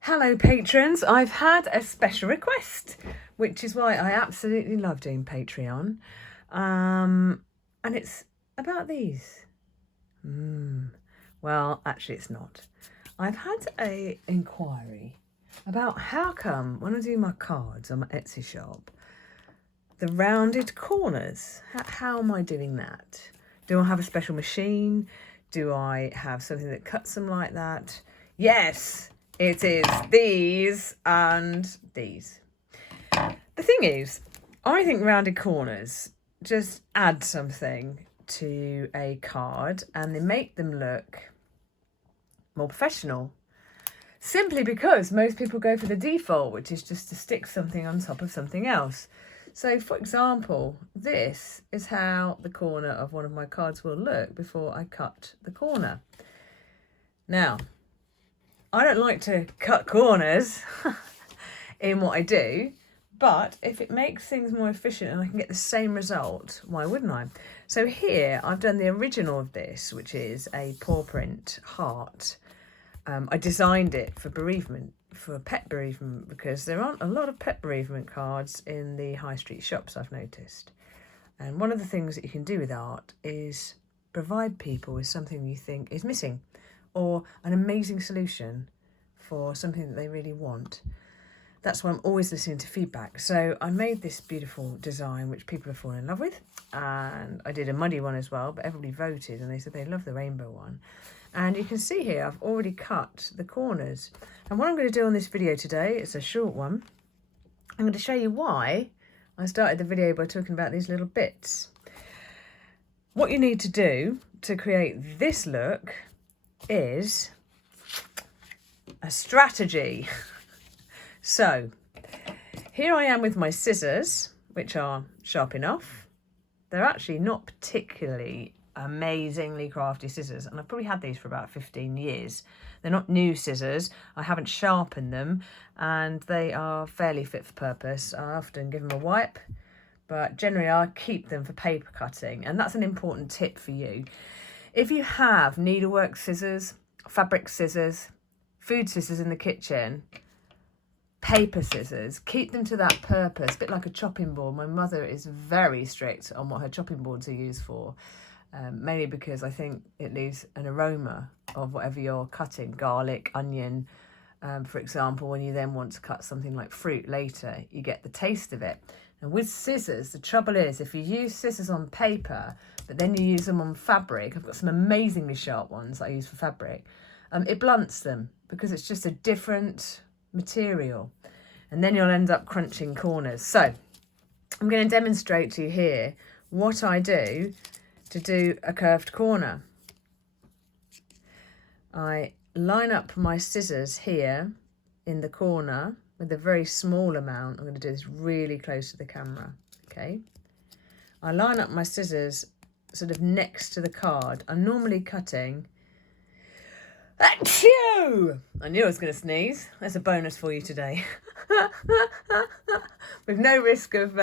Hello patrons, I've had a special request, which is why I absolutely love doing Patreon. And it's about these. Well, actually it's not. I've had a inquiry about how come when I do my cards on my Etsy shop, the rounded corners, how am I doing that? Do I have a special machine? Do I have something that cuts them like that? Yes, it is these and these. The thing is, I think rounded corners just add something to a card and they make them look more professional. Simply because most people go for the default, which is just to stick something on top of something else. So, for example, this is how the corner of one of my cards will look before I cut the corner. Now, I don't like to cut corners in what I do, but if it makes things more efficient and I can get the same result, why wouldn't I? So here I've done the original of this, which is a paw print heart. I designed it for bereavement, for pet bereavement, because there aren't a lot of pet bereavement cards in the high street shops, I've noticed. And one of the things that you can do with art is provide people with something you think is missing or an amazing solution for something that they really want. That's why I'm always listening to feedback. So I made this beautiful design, which people have fallen in love with. And I did a muddy one as well, but everybody voted and they said they love the rainbow one. And you can see here, I've already cut the corners. And what I'm going to do on this video today, it's a short one. I'm going to show you why I started the video by talking about these little bits. What you need to do to create this look is a strategy. So here I am with my scissors, which are sharp enough. They're actually not particularly amazingly crafty scissors, and I've probably had these for about 15 years. They're not new scissors. I haven't sharpened them, and they are fairly fit for purpose. I often give them a wipe, but generally I keep them for paper cutting, and that's an important tip for you. If you have needlework scissors, fabric scissors, food scissors in the kitchen, paper scissors, keep them to that purpose, a bit like a chopping board. My mother is very strict on what her chopping boards are used for. Mainly because I think it leaves an aroma of whatever you're cutting, garlic, onion, for example. When you then want to cut something like fruit later, you get the taste of it. And with scissors, the trouble is if you use scissors on paper, but then you use them on fabric, I've got some amazingly sharp ones that I use for fabric, it blunts them because it's just a different material. And then you'll end up crunching corners. So I'm going to demonstrate to you here what I do to do a curved corner. I line up my scissors here in the corner with a very small amount. I'm going to do this really close to the camera, okay? I line up my scissors sort of next to the card. I'm normally cutting... Achoo! I knew I was going to sneeze. That's a bonus for you today. With no risk of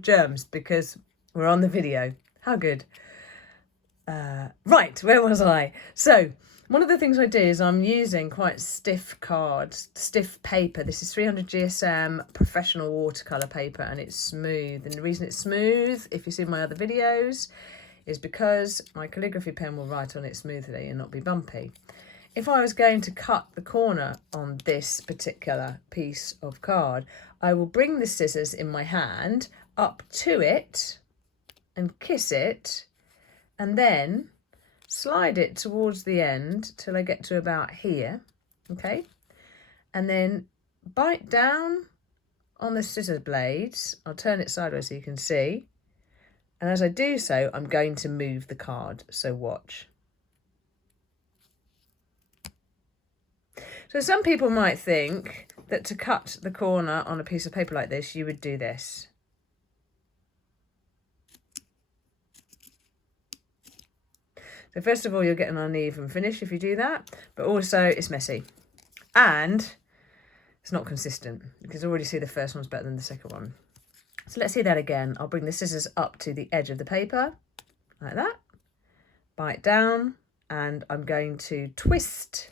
germs because we're on the video. How good. Right, where was I? So one of the things I do is I'm using quite stiff cards, stiff paper. This is 300 GSM professional watercolour paper and it's smooth. And the reason it's smooth, if you've seen my other videos, is because my calligraphy pen will write on it smoothly and not be bumpy. If I was going to cut the corner on this particular piece of card, I will bring the scissors in my hand up to it and kiss it, and then slide it towards the end till I get to about here, okay? And then bite down on the scissor blades. I'll turn it sideways so you can see. And as I do so, I'm going to move the card, so watch. So some people might think that to cut the corner on a piece of paper like this, you would do this. So first of all, you'll get an uneven finish if you do that, but also it's messy and it's not consistent because you already see the first one's better than the second one. So let's see that again. I'll bring the scissors up to the edge of the paper like that, bite down, and I'm going to twist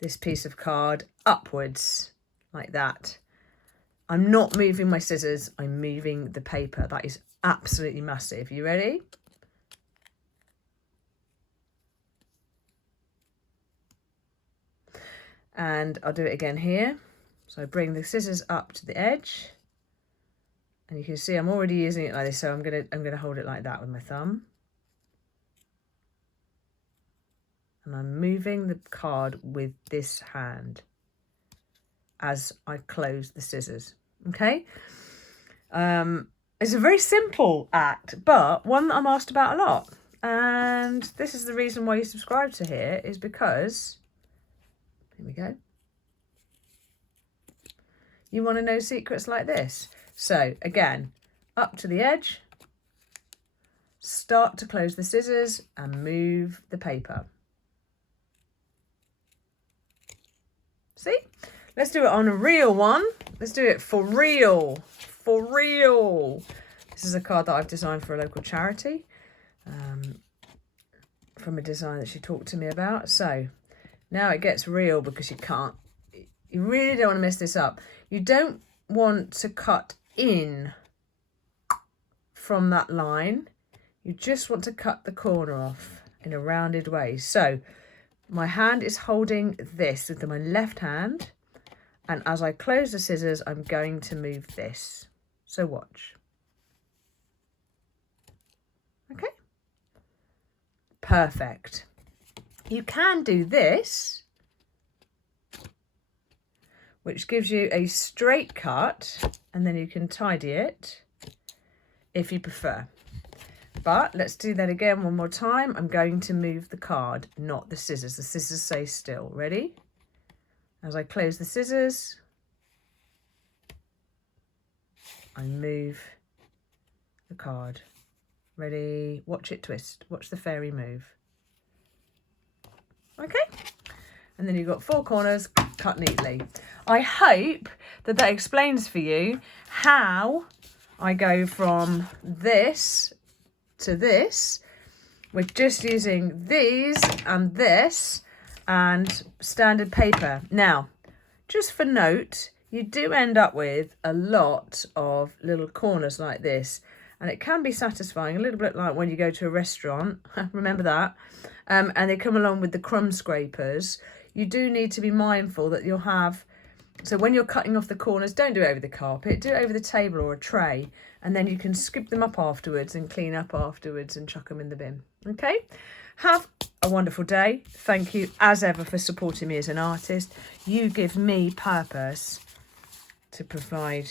this piece of card upwards like that. I'm not moving my scissors, I'm moving the paper. That is absolutely massive. You ready? And I'll do it again here. So I bring the scissors up to the edge, and you can see I'm already using it like this, so I'm gonna hold it like that with my thumb. And I'm moving the card with this hand as I close the scissors, okay? It's a very simple act, but one that I'm asked about a lot. And this is the reason why you subscribe to here, is because, here we go, you want to know secrets like this. So again, up to the edge, start to close the scissors and move the paper. See? Let's do it on a real one. Let's do it for real. For real. This is a card that I've designed for a local charity, from a design that she talked to me about. So now it gets real, because you really don't want to mess this up. You don't want to cut in from that line. You just want to cut the corner off in a rounded way. So my hand is holding this with my left hand, and as I close the scissors, I'm going to move this. So watch. Okay. Perfect. You can do this, which gives you a straight cut, and then you can tidy it if you prefer. But let's do that again one more time. I'm going to move the card, not the scissors. The scissors stay still. Ready? As I close the scissors, I move the card. Ready? Watch it twist. Watch the fairy move. Okay? And then you've got 4 corners cut neatly. I hope that that explains for you how I go from this to this with just using these and this and standard paper. Now, just for note, you do end up with a lot of little corners like this, and it can be satisfying, a little bit like when you go to a restaurant, remember that, and they come along with the crumb scrapers. You do need to be mindful that you'll have, so when you're cutting off the corners, don't do it over the carpet, do it over the table or a tray, and then you can scoop them up afterwards and clean up afterwards and chuck them in the bin. Okay? Have a wonderful day. Thank you as ever for supporting me as an artist. You give me purpose to provide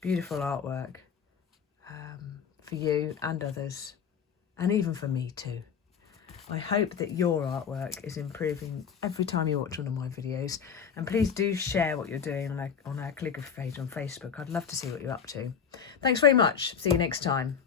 beautiful artwork for you and others, and even for me too. I hope that your artwork is improving every time you watch one of my videos, and please do share what you're doing on our calligraphy page on Facebook. I'd love to see what you're up to. Thanks very much. See you next time.